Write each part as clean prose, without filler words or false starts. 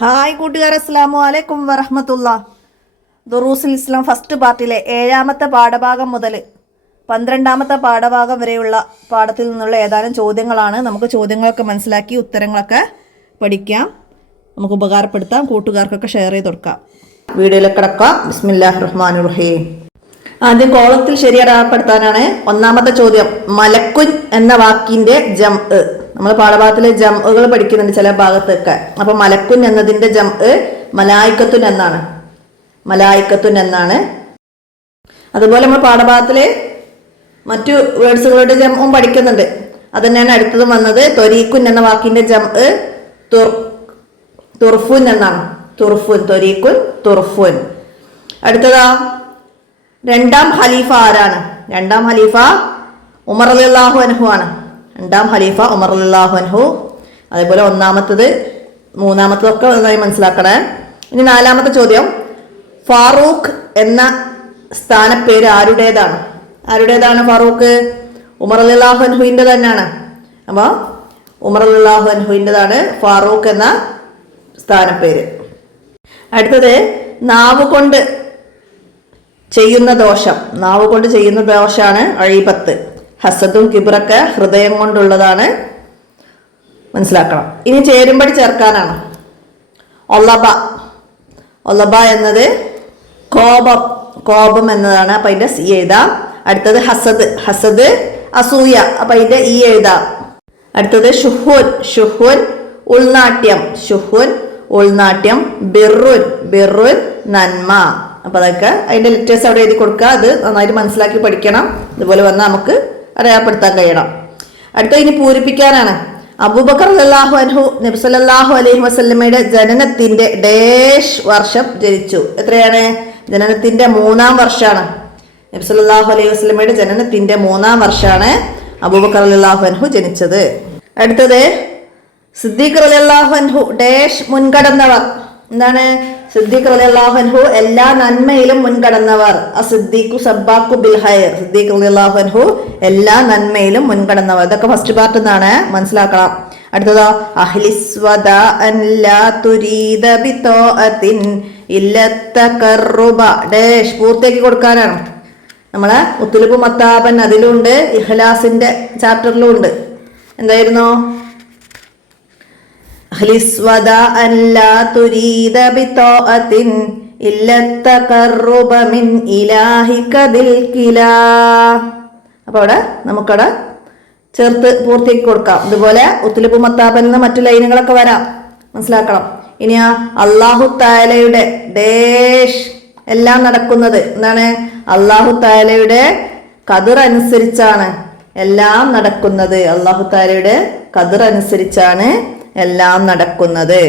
Hi കൂട്ടുകാർ, അസ്സലാമു അലൈക്കും വറഹ്മത്തുള്ളാ. ദുറൂസുൽ ഇസ്ലാം ഫസ്റ്റ് പാർട്ടിലെ 7ാമത്തെ പാഠഭാഗം മുതൽ 12ാമത്തെ പാഠഭാഗം വരെയുള്ള പാഠത്തിൽ നിന്നുള്ള ഏതാനും ചോദ്യങ്ങളാണ്. നമുക്ക് ചോദ്യങ്ങളൊക്കെ മനസ്സിലാക്കി ഉത്തരങ്ങളൊക്കെ പഠിക്കാം, നമുക്ക് ഉപകാരപ്പെടുത്താം, കൂട്ടുകാർക്കൊക്കെ ഷെയർ ചെയ്ത് കൊടുക്കാം. വീഡിയോയിലേക്ക് കിടക്കാം. ബിസ്മില്ലാഹിർ റഹ്മാനിർ റഹീം. ആദ്യം കോളത്തിൽ ശരിയാപ്പെടുത്താനാണ്. ഒന്നാമത്തെ ചോദ്യം, മലക്കുൻ എന്ന വാക്കിന്റെ ജംഅ്. നമ്മൾ പാഠഭാഗത്തിലെ ജംഅുകൾ പഠിക്കുന്നുണ്ട് ചില ഭാഗത്തൊക്കെ. അപ്പൊ മലക്കുൻ എന്നതിന്റെ ജംഅ് മലായിക്കത്തുൻ എന്നാണ്. മലായിക്കത്തുൻ എന്നാണ്. അതുപോലെ നമ്മൾ പാഠഭാഗത്തിലെ മറ്റു വേർഡ്സുകളുടെ ജംഉം പഠിക്കുന്നുണ്ട്. അത് തന്നെയാണ് അടുത്തതും വന്നത്. ത്വരീഖുൻ എന്ന വാക്കിന്റെ ജംഅ് തുർഫുൻ എന്നാണ്. തുർഫുൻ, ത്വരീഖുൻ, തുർഫുൻ. അടുത്തതാ, രണ്ടാം ഖലീഫ ആരാണ്? രണ്ടാം ഖലീഫ ഉമർ റളിയല്ലാഹു അൻഹു ആണ്. രണ്ടാം ഖലീഫ ഉമർ റളിയല്ലാഹു അൻഹു. അതേപോലെ ഒന്നാമത്തത്, മൂന്നാമത്തതൊക്കെ നന്നായി മനസ്സിലാക്കണേ. ഇനി നാലാമത്തെ ചോദ്യം, ഫാറൂഖ് എന്ന സ്ഥാനപ്പേര് ആരുടേതാണ്? ആരുടേതാണ് ഫാറൂഖ്? ഉമർ റളിയല്ലാഹു അൻഹുവിന്റെ തന്നെയാണ്. അപ്പൊ ഉമർ റളിയല്ലാഹു അൻഹുവിൻ്റെതാണ് ഫാറൂഖ് എന്ന സ്ഥാനപ്പേര്. അടുത്തത്, നാവ് കൊണ്ട് ചെയ്യുന്ന ദോഷം. നാവ് കൊണ്ട് ചെയ്യുന്ന ദോഷമാണ് അഴീബത്ത്. ഹസദും കിബ്റൊക്കെ ഹൃദയം കൊണ്ടുള്ളതാണ്, മനസ്സിലാക്കണം. ഇനി ചേരുംപടി ചേർക്കാനാണ്. ഒലബ. ഒലബ എന്നത് കോപം, കോപം എന്നതാണ്. അപ്പൊ അതിന്റെ സി എഴുതാം. അടുത്തത് ഹസദ്. ഹസദ് അസൂയ. അപ്പൊ അതിന്റെ ഇ എഴുതാം. അടുത്തത് ഷുഹുൻ. ഷുഹുൻ ഉൾനാട്യം. ഷുഹുൻ ഉൾനാട്യം. ബിറുൻ. ബിറുൻ നന്മ. അപ്പൊ അതൊക്കെ അതിന്റെ ലെറ്റേഴ്സ് അവിടെ എഴുതി കൊടുക്കുക. അത് നന്നായിട്ട് മനസ്സിലാക്കി പഠിക്കണം. ഇതുപോലെ വന്നാൽ നമുക്ക് അടയാളപ്പെടുത്താൻ കഴിയണം. അടുത്ത ഇനി പൂരിപ്പിക്കാനാണ്. അബൂബക്കർ റളിയല്ലാഹു അൻഹു നബി സല്ലല്ലാഹു അലൈഹി വസല്ലമയുടെ ജനനത്തിന്റെ ഡേഷ് വർഷം ജനിച്ചു. എത്രയാണ്? ജനനത്തിന്റെ 3-ാം വർഷമാണ്. നബി സല്ലല്ലാഹു അലൈഹി വസല്ലമയുടെ ജനനത്തിന്റെ 3-ാം വർഷമാണ് അബൂബക്കർ റളിയല്ലാഹു അൻഹു ജനിച്ചത്. അടുത്തത്, സിദ്ദീഖ് റളിയല്ലാഹു അൻഹു ഡേഷ് മുൻകടന്നവർ. എന്താണ്? സിദ്ദീഖ് റളിയല്ലാഹു അൻഹു എല്ലാ നന്മയിലും മുൻകടന്നവർ. അസിദ്ദീഖു സബ്ബാഖു ബിൽ ഖൈർ. സിദ്ദീഖ് റളിയല്ലാഹു അൻഹു എല്ലാ നന്മയിലും മുൻകടന്നവർ. ഇതൊക്കെ ഫസ്റ്റ് പാർട്ട് എന്നാണ്, മനസ്സിലാക്കണം. അടുത്തതോ, അഹ്ലിസ്വദാ അൻ ലാ തുരീദ ബിതോഅത്തിൻ ഇല്ലത്തഖറുബ ഡേഷ് പൂർത്തിയാക്കി കൊടുക്കാനാണ്. നമ്മളെ ഉത്തുലുബ് മത്താബൻ അതിലുണ്ട്, ഇഖ്ലാസിന്റെ ചാപ്റ്ററിലും ഉണ്ട്. എന്തായിരുന്നു? അഹ്ലിസ്വദാ അൻ ലാ തുരീദ ബിതോഅത്തിൻ ഇല്ലത്തഖറുബ മിൻ ഇലാഹിക ദിൽ കിലാ. അപ്പൊ അവിടെ നമുക്കവിടെ ചേർത്ത് പൂർത്തിയാക്കി കൊടുക്കാം. ഇതുപോലെ ഉത്തുലുബ് മത്താബൻ എന്ന മറ്റു ലൈനുകളൊക്കെ വരാം, മനസ്സിലാക്കണം. ഇനിയാ അല്ലാഹു തആലയുടെ ഡേഷ് എല്ലാം നടക്കുന്നത്. എന്താണ്? അല്ലാഹു തആലയുടെ ഖദർ അനുസരിച്ചാണ് എല്ലാം നടക്കുന്നത്. അല്ലാഹു തആലയുടെ ഖദർ അനുസരിച്ചാണ് എല്ലാം നടക്കുന്നത്.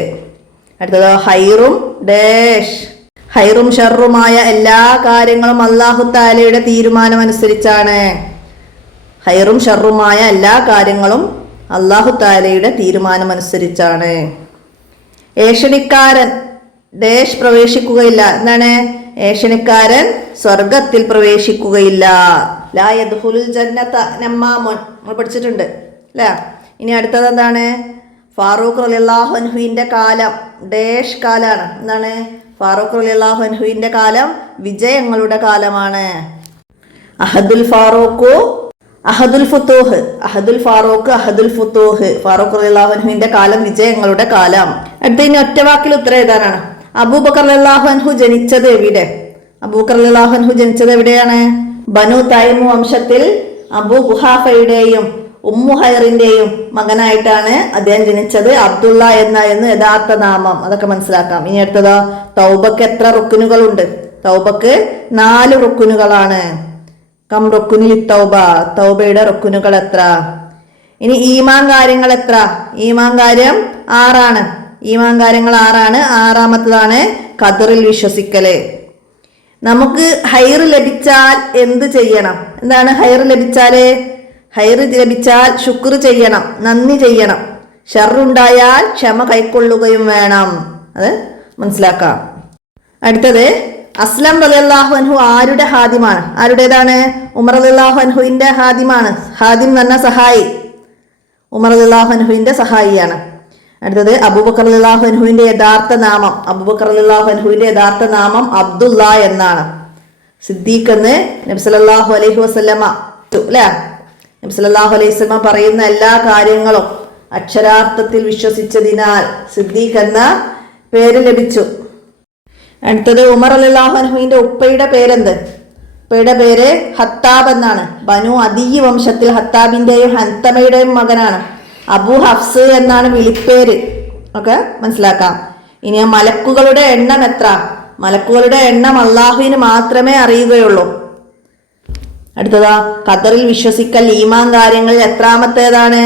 അടുത്തത്, ഹൈറും ഡേഷ്. ഹൈറും ഷർറുമായ എല്ലാ കാര്യങ്ങളും അല്ലാഹു തആലയുടെ തീരുമാനം അനുസരിച്ചാണ്. ഹൈറും ഷർറുമായ എല്ലാ കാര്യങ്ങളും അല്ലാഹു തആലയുടെ തീരുമാനം അനുസരിച്ചാണ്. ഏഷണിക്കാരൻ ഡേഷ് പ്രവേശിക്കുകയില്ല. എന്താണ്? ഏഷണിക്കാരൻ സ്വർഗത്തിൽ പ്രവേശിക്കുകയില്ല. ലാ യദ്ഖുലുൽ ജന്നത നമ്മാമുൻ. നമ്മൾ പഠിച്ചിട്ടുണ്ട് അല്ലേ? ഇനി അടുത്തത് എന്താണ്? ഫാറൂഖ് റളിയല്ലാഹു അൻഹുവിന്റെ കാലം ഡേഷ് കാലാണ്. എന്താണ്? ഫാറൂഖ് റളിയല്ലാഹു അൻഹുവിന്റെ കാലം വിജയങ്ങളുടെ കാലമാണ്. അഹദുൽ ഫാറൂഖ് അഹദുൽ ഫുതൂഹ്. അഹദുൽ ഫാറൂഖ് അഹദുൽ ഫുതൂഹ്. ഫാറൂഖ് റളിയല്ലാഹു അൻഹുവിന്റെ കാലം വിജയങ്ങളുടെ കാലം. അടുത്ത ഇനി ഒറ്റ വാക്കിൽ ഉത്തരം എഴുതാനാണ്. അബൂബക്കർ റളിയല്ലാഹു അൻഹു ജനിച്ചത് എവിടെ? അബൂബക്കർ റളിയല്ലാഹു അൻഹു ജനിച്ചത് എവിടെയാണ്? ബനു തൈമു വംശത്തിൽ അബൂ ഖുഹാഫയുടെയും ഉമ്മു ഹൈറിന്റെയും മകനായിട്ടാണ് അദ്ദേഹം ജനിച്ചത്. അബ്ദുള്ള എന്നായിരുന്നു യഥാർത്ഥ നാമം. അതൊക്കെ മനസ്സിലാക്കാം. ഇനി അടുത്തതോ, തൗബക്ക് എത്ര റുക്കുനുകളുണ്ട്? തൗബക്ക് 4 റുക്കുനുകളാണ്. കം റുക്കുനിൽ തൗബ. തൗബയുടെ റുക്കുനുകൾ എത്ര? ഇനി ഈമാൻ കാര്യങ്ങൾ എത്ര? ഈമാൻ കാര്യം 6 ആണ്. ഈമാൻ കാര്യങ്ങൾ 6 ആണ്. 6ാമത്തതാണ് ഖദറിൽ വിശ്വസിക്കല്. നമുക്ക് ഹൈർ ലഭിച്ചാൽ എന്ത് ചെയ്യണം? എന്താണ് ഹൈർ ലഭിച്ചാല്? ഹൈർ ലഭിച്ചാൽ ശുക്ർ ചെയ്യണം, നന്ദി ചെയ്യണം. ഷർറുണ്ടായാൽ ക്ഷമ കൈക്കൊള്ളുകയും വേണം. അത് മനസ്സിലാക്കാം. അടുത്തത്, അസ്ലം റളിയല്ലാഹു അൻഹു ആരുടെ ഹാദിമാണ്? ആരുടേതാണ്? ഉമർ റളിയല്ലാഹു അൻഹുവിന്റെ ഹാദിമാണ്. ഹാദിം എന്ന് പറഞ്ഞ സഹായി. ഉമർ റളിയല്ലാഹു അൻഹുവിന്റെ സഹായിയാണ്. അടുത്തത് അബൂബക്കർ റളിയല്ലാഹു അൻഹുവിന്റെ യഥാർത്ഥ നാമം, അബൂബക്കർ റളിയല്ലാഹു അൻഹുവിന്റെ യഥാർത്ഥ നാമം അബ്ദുള്ള എന്നാണ്. സിദ്ദീഖ് എന്ന് നബി സല്ലല്ലാഹു അലൈഹി വസല്ലമ അല്ലേ, നബി സല്ലല്ലാഹു അലൈഹി വസല്ലമ പറയുന്ന എല്ലാ കാര്യങ്ങളും അക്ഷരാർത്ഥത്തിൽ വിശ്വസിച്ചതിനാൽ സിദ്ദീഖ് എന്ന പേര് ലഭിച്ചു. അടുത്തത് ഉമർ റളിയല്ലാഹു അൻഹുവിന്റെ ഉപ്പയുടെ പേരെന്ത്? ഉപ്പയുടെ പേര് ഹത്താബ് എന്നാണ്. ബനു അദീ വംശത്തിൽ ഹത്താബിന്റെയും ഹന്തമയുടെയും മകനാണ്. അബു ഹഫ്സ് എന്നാണ് വിളിപ്പേര്. ഒക്കെ മനസ്സിലാക്കാം. ഇനി മലക്കുകളുടെ എണ്ണം എത്ര? മലക്കുകളുടെ എണ്ണം അള്ളാഹുവിന് മാത്രമേ അറിയുകയുള്ളൂ. അടുത്തതാ, ഖദറിൽ വിശ്വസിക്കൽ ഈമാൻ കാര്യങ്ങളിൽ എത്രാമത്തേതാണ്?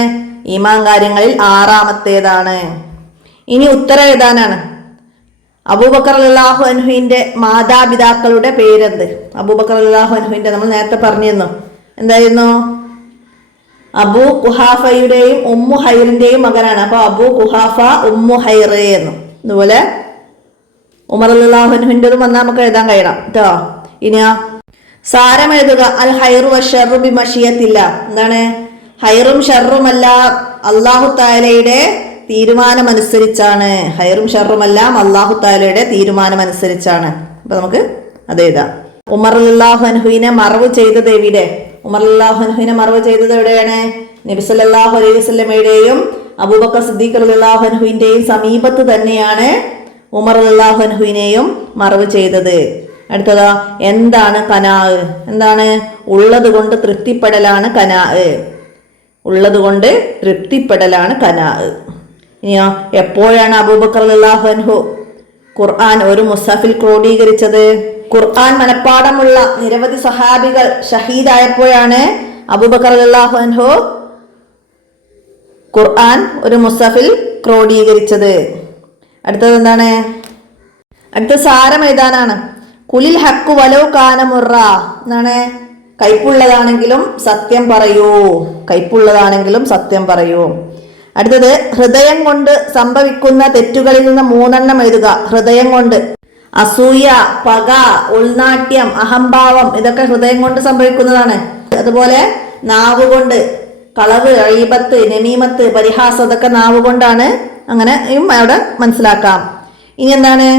ഈമാൻ കാര്യങ്ങളിൽ 6-ാമത്തേതാണ്. ഇനി ഉത്തരം എഴുതാനാണ്. അബൂബക്കർ റളിയല്ലാഹു അൻഹുവിന്റെ മാതാപിതാക്കളുടെ പേരെന്ത്? അബൂബക്കർ റളിയല്ലാഹു അൻഹുവിന്റെ നമ്മൾ നേരത്തെ പറഞ്ഞിരുന്നു, എന്തായിരുന്നു? അബൂ ഖുഹാഫയുടെയും ഉമ്മു ഹൈറിന്റെയും മകനാണ്. അപ്പൊ അബൂ ഖുഹാഫ ഉമ്മു ഹൈർ എന്നു. അതുപോലെ ഉമർ റളിയല്ലാഹു അൻഹുവിന്റെതും വന്നാൽ നമുക്ക് എഴുതാൻ കഴിയണം കേട്ടോ. ഇനിയാ സാരം എഴുതുക. അൽ ഹൈറു വശർറു ബിമശിയത്തില്ല. എന്താണ്? ഹൈറും ഷർറുമല്ല അല്ലാഹു തആലയുടെ തീരുമാനമനുസരിച്ചാണ്. ഹൈറും ഷർറുമെല്ലാം അല്ലാഹു തആലയുടെ തീരുമാനമനുസരിച്ചാണ്. അപ്പൊ നമുക്ക് അത് എഴുതാം. ഉമർ റളിയല്ലാഹു അൻഹുവിനെ മറവ് ചെയ്തത് എവിടെ? ഉമർ റളിയല്ലാഹു അൻഹുവിനെ മറവ് ചെയ്തത് എവിടെയാണ്? നബി സല്ലല്ലാഹു അലൈഹി വസല്ലമയുടെയും അബൂബക്കർ സിദ്ദീഖ് റളിയല്ലാഹു അൻഹുവിന്റെയും സമീപത്ത് തന്നെയാണ് ഉമർ റളിയല്ലാഹു അൻഹുവിനെയും മറവ് ചെയ്തത്. അടുത്തതാ, എന്താണ് കനാ? എന്താണ്? ഉള്ളത് കൊണ്ട് തൃപ്തിപ്പെടലാണ് കനാ. ഉള്ളത് കൊണ്ട് തൃപ്തിപ്പെടലാണ് കനാ. ഇനിയോ, എപ്പോഴാണ് അബൂബക്കർ റളിയല്ലാഹു അൻഹു ഖുർആൻ ഒരു മുസഹഫിൽ ക്രോഡീകരിച്ചത്? ഖുർആൻ മനഃപ്പാടമുള്ള നിരവധി സഹാബികൾ ഷഹീദായപ്പോഴാണ് അബൂബക്കർ റളിയല്ലാഹു അൻഹു ഖുർആൻ ഒരു മുസഹഫിൽ ക്രോഡീകരിച്ചത്. അടുത്തത് എന്താണ്? അടുത്ത സാരം എഴുതാനാണ്. കുലിൽ ഹക്കു വലൗ കാന മുറ. എന്താണ്? കയ്പുള്ളതാണെങ്കിലും സത്യം പറയൂ. കയ്പുള്ളതാണെങ്കിലും സത്യം പറയൂ. അടുത്തത്, ഹൃദയം കൊണ്ട് സംഭവിക്കുന്ന തെറ്റുകളിൽ നിന്ന് 3 എഴുതുക. ഹൃദയം കൊണ്ട് അസൂയ, പക, ഉൾനാട്യം, അഹംഭാവം, ഇതൊക്കെ ഹൃദയം കൊണ്ട് സംഭവിക്കുന്നതാണ്. അതുപോലെ നാവ് കൊണ്ട് കളവ്, ഗീബത്ത്, നമീമത്ത്, പരിഹാസം, ഇതൊക്കെ നാവ് കൊണ്ടാണ്. അങ്ങനെ അവിടെ മനസ്സിലാക്കാം. ഇനി എന്താണ്?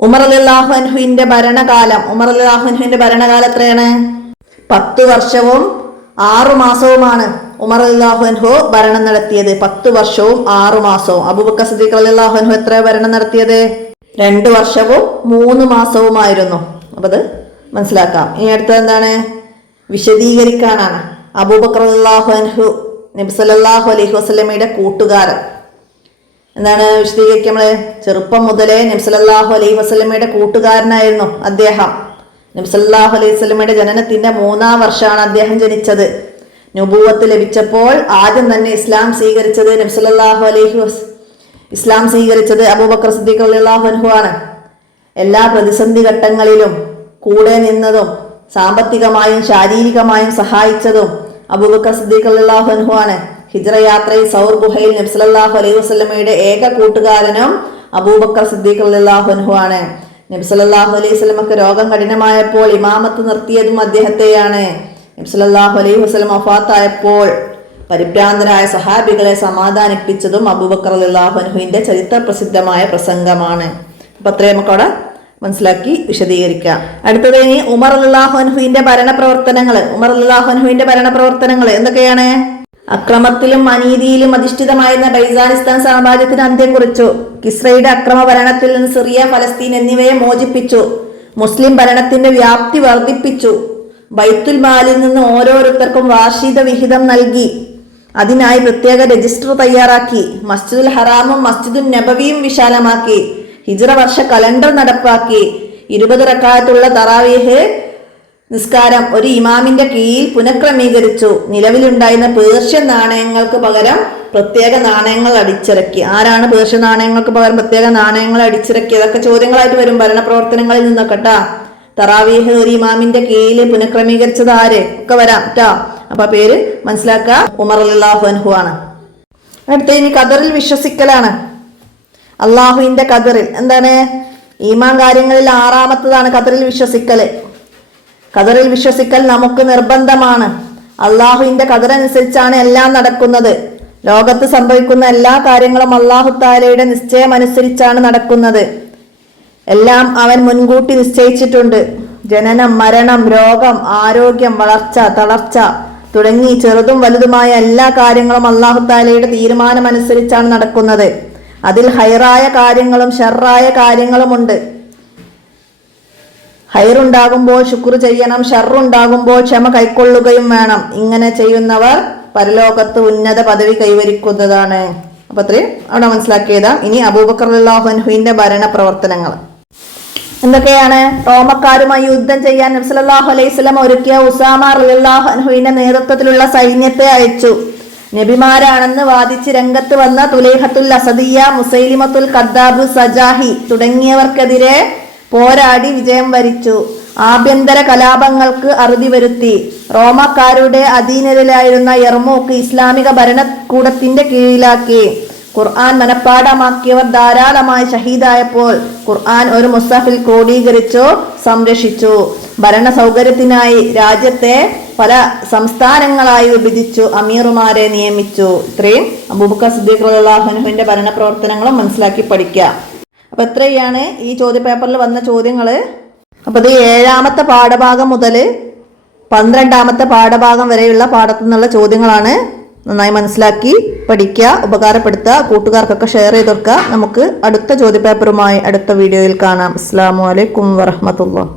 ഉമർ റളിയല്ലാഹു അൻഹുവിന്റെ ഭരണകാലം. ഉമർ റളിയല്ലാഹു അൻഹുവിന്റെ ഭരണകാലം എത്രയാണ്? 10 വർഷവും 6 മാസവുമാണ് ഉമർ റളിയല്ലാഹു അൻഹു ഭരണം നടത്തിയത്. 10 വർഷവും 6 മാസവും. അബൂബക്കർ സിദ്ദീഖ് റളിയല്ലാഹു അൻഹു എത്ര ഭരണം നടത്തിയത്? 2 വർഷവും 3 മാസവുമായിരുന്നു. അപ്പൊ അത് മനസ്സിലാക്കാം. ഇനി അടുത്തത് എന്താണ്? വിശദീകരിക്കാനാണ്. അബൂബക്കർ റളിയല്ലാഹു അൻഹു നബി സല്ലല്ലാഹു അലൈഹി വസല്ലമയുടെ കൂട്ടുകാരൻ. എന്താണ് വിശദീകരിക്കുക? നമ്മള് ചെറുപ്പം മുതലേ നബി സല്ലല്ലാഹു അലൈഹി വസല്ലമയുടെ കൂട്ടുകാരനായിരുന്നു അദ്ദേഹം. നബി സല്ലല്ലാഹു അലൈഹി വസല്ലമയുടെ ജനനത്തിന്റെ 3-ാം വർഷമാണ് അദ്ദേഹം ജനിച്ചത്. നുബുവത്ത് ലഭിച്ചപ്പോൾ ആദ്യം തന്നെ ഇസ്ലാം സ്വീകരിച്ചത് ഇസ്ലാം സ്വീകരിച്ചത് അബൂബക്കർ സിദ്ദീഖ് റളിയല്ലാഹു അൻഹു ആണ്. എല്ലാ പ്രതിസന്ധി ഘട്ടങ്ങളിലും കൂടെ നിന്നതും സാമ്പത്തികമായും ശാരീരികമായും സഹായിച്ചതും അബൂബക്കർ സിദ്ദീഖ് റളിയല്ലാഹു അൻഹു ആണ്. ഹിജ്റ യാത്രയിൽ സൗർ ഗുഹയിൽ നബി സല്ലല്ലാഹു അലൈഹി വസല്ലമയുടെ ഏക കൂട്ടുകാരനും അബൂബക്കർ സിദ്ദീഖ് റളിയല്ലാഹു അൻഹു ആണ്. നബി സല്ലല്ലാഹു അലൈഹി വസല്ലമക്ക് രോഗം കഠിനമായപ്പോൾ ഇമാമത്ത് നിർത്തിയതും അദ്ദേഹത്തെയാണ്. നബി സല്ലല്ലാഹു അലൈഹി വസല്ലം വഫാത്തായപ്പോൾ പരിഭ്രാന്തരായ സഹാബികളെ സമാധാനിപ്പിച്ചതും അബൂബക്കർ റളിയല്ലാഹു അൻഹുവിന്റെ ചരിത്ര പ്രസിദ്ധമായ പ്രസംഗമാണ്. അപ്പൊ അത്രയും നമുക്ക് അവിടെ മനസ്സിലാക്കി വിശദീകരിക്കാം. അടുത്തത് ഇനി ഉമർ റളിയല്ലാഹു അൻഹുവിന്റെ ഭരണപ്രവർത്തനങ്ങൾ. ഉമർ റളിയല്ലാഹു അൻഹുവിന്റെ ഭരണപ്രവർത്തനങ്ങൾ എന്തൊക്കെയാണ്? അക്രമത്തിലും അനീതിയിലും അധിഷ്ഠിതമായിരുന്ന ബൈസാനിസ്ഥാൻ സാമ്രാജ്യത്തിന് അന്ത്യം കുറിച്ചു. കിസ്രയുടെ അക്രമ ഭരണത്തിൽ നിന്ന് സിറിയ, ഫലസ്തീൻ എന്നിവയെ മോചിപ്പിച്ചു. മുസ്ലിം ഭരണത്തിന്റെ വ്യാപ്തി വർദ്ധിപ്പിച്ചു. ബൈത്തുൽ മാലിൽ നിന്ന് ഓരോരുത്തർക്കും വാർഷിക വിഹിതം നൽകി. അതിനായി പ്രത്യേക രജിസ്റ്റർ തയ്യാറാക്കി. മസ്ജിദുൽ ഹറാമും മസ്ജിദുൽ നബവിയും വിശാലമാക്കി. ഹിജ്റ വർഷ കലണ്ടർ നടപ്പാക്കി. 20 റക്അത്തുള്ള തറാവീഹ് നിസ്കാരം ഒരു ഇമാമിന്റെ കീഴിൽ പുനഃക്രമീകരിച്ചു. നിലവിലുണ്ടായിരുന്ന പേർഷ്യൻ നാണയങ്ങൾക്ക് പകരം പ്രത്യേക നാണയങ്ങൾ അടിച്ചിറക്കി. ആരാണ് പേർഷ്യൻ നാണയങ്ങൾക്ക് പകരം പ്രത്യേക നാണയങ്ങൾ അടിച്ചിറക്കി? അതൊക്കെ ചോദ്യങ്ങളായിട്ട് വരും ഭരണപ്രവർത്തനങ്ങളിൽ നിന്നൊക്കെ ട്ടാ. തറാവീഹ് ഒരു ഇമാമിന്റെ കീഴിൽ പുനഃക്രമീകരിച്ചത് ആര് ഒക്കെ വരാം ട്ടാ. അപ്പൊ പേര് മനസ്സിലാക്കുക. ഉമർ റളിയല്ലാഹു അൻഹു ആണ്. അടുത്ത ഇനി ഖദറിൽ വിശ്വസിക്കലാണ്. അള്ളാഹുവിന്റെ ഖദറിൽ എന്താണ്? ഈമാൻ കാര്യങ്ങളിൽ 6-ാമത്തതാണ് ഖദറിൽ വിശ്വസിക്കല്. ഖദറിൽ വിശ്വസിക്കൽ നമുക്ക് നിർബന്ധമാണ്. അള്ളാഹുവിന്റെ ഖദർ അനുസരിച്ചാണ് എല്ലാം നടക്കുന്നത്. ലോകത്ത് സംഭവിക്കുന്ന എല്ലാ കാര്യങ്ങളും അല്ലാഹു തആലയുടെ നിശ്ചയമനുസരിച്ചാണ് നടക്കുന്നത്. എല്ലാം അവൻ മുൻകൂട്ടി നിശ്ചയിച്ചിട്ടുണ്ട്. ജനനം, മരണം, രോഗം, ആരോഗ്യം, വളർച്ച, തളർച്ച തുടങ്ങി ചെറുതും വലുതുമായ എല്ലാ കാര്യങ്ങളും അല്ലാഹു തആലയുടെ തീരുമാനമനുസരിച്ചാണ് നടക്കുന്നത്. അതിൽ ഹൈറായ കാര്യങ്ങളും ഷർറായ കാര്യങ്ങളുമുണ്ട്. ഹൈറുണ്ടാകുമ്പോൾ ശുക്ർ ചെയ്യണം, ഷർറുണ്ടാകുമ്പോൾ ക്ഷമ കൈക്കൊള്ളുകയും വേണം. ഇങ്ങനെ ചെയ്യുന്നവർ പരലോകത്ത് ഉന്നത പദവി കൈവരിക്കുന്നതാണ്. അപ്പൊ അത്രയും അവിടെ മനസ്സിലാക്കിയതാ. ഇനി അബൂബക്കർ റളിയല്ലാഹു അൻഹുവിന്റെ ഭരണ പ്രവർത്തനങ്ങൾ എന്തൊക്കെയാണ്? റോമക്കാരുമായി യുദ്ധം ചെയ്യാൻ നബി സല്ലല്ലാഹു അലൈഹി വസല്ലം ഒരുക്കിയ ഉസാമ റളിയല്ലാഹു അൻഹുവിന്റെ നേതൃത്വത്തിലുള്ള സൈന്യത്തെ അയച്ചു. നബിമാരാണെന്ന് വാദിച്ച് രംഗത്ത് വന്ന തുലൈഹത്തുൽ അസദിയ, മുസൈലിമത്തുൽ കദ്ദാബ്, സജാഹി തുടങ്ങിയവർക്കെതിരെ പോരാടി വിജയം വരിച്ചു. ആഭ്യന്തര കലാപങ്ങൾക്ക് അറുതി വരുത്തി. റോമക്കാരുടെ അധീനതയിലായിരുന്ന യർമൂക്ക് ഇസ്ലാമിക ഭരണകൂടത്തിന്റെ കീഴിലാക്കി. ഖുർആൻ മനഃപ്പാഠമാക്കിയവർ ധാരാളമായി ഷഹീദായപ്പോൾ ഖുർആൻ ഒരു മുസ്ഹഫിൽ ക്രോഡീകരിച്ചു സംരക്ഷിച്ചു. ഭരണ സൗകര്യത്തിനായി രാജ്യത്തെ പല സംസ്ഥാനങ്ങളായി വിഭജിച്ചു. അമീറുമാരെ നിയമിച്ചു. ഇത്രയും അബൂബക്കർ സിദ്ദീഖ് റളിയല്ലാഹു അൻഹുവിന്റെ ഭരണ പ്രവർത്തനങ്ങളും മനസ്സിലാക്കി പഠിക്കുക. അപ്പൊ ഇത്രയാണ് ഈ ചോദ്യപേപ്പറിൽ വന്ന ചോദ്യങ്ങള്. അപ്പൊ ഇത് 7ാമത്തെ പാഠഭാഗം മുതൽ 12ാമത്തെ പാഠഭാഗം വരെയുള്ള പാഠത്തു നിന്നുള്ള ചോദ്യങ്ങളാണ്. നന്നായി മനസ്സിലാക്കി പഠിക്കുക, ഉപകാരപ്പെടുത്തുക, കൂട്ടുകാർക്കൊക്കെ ഷെയർ ചെയ്ത് കൊടുക്കുക. നമുക്ക് അടുത്ത ചോദ്യപേപ്പറുമായി അടുത്ത വീഡിയോയിൽ കാണാം. അസ്സലാമു അലൈക്കും വറഹ്മത്തുള്ളാഹി.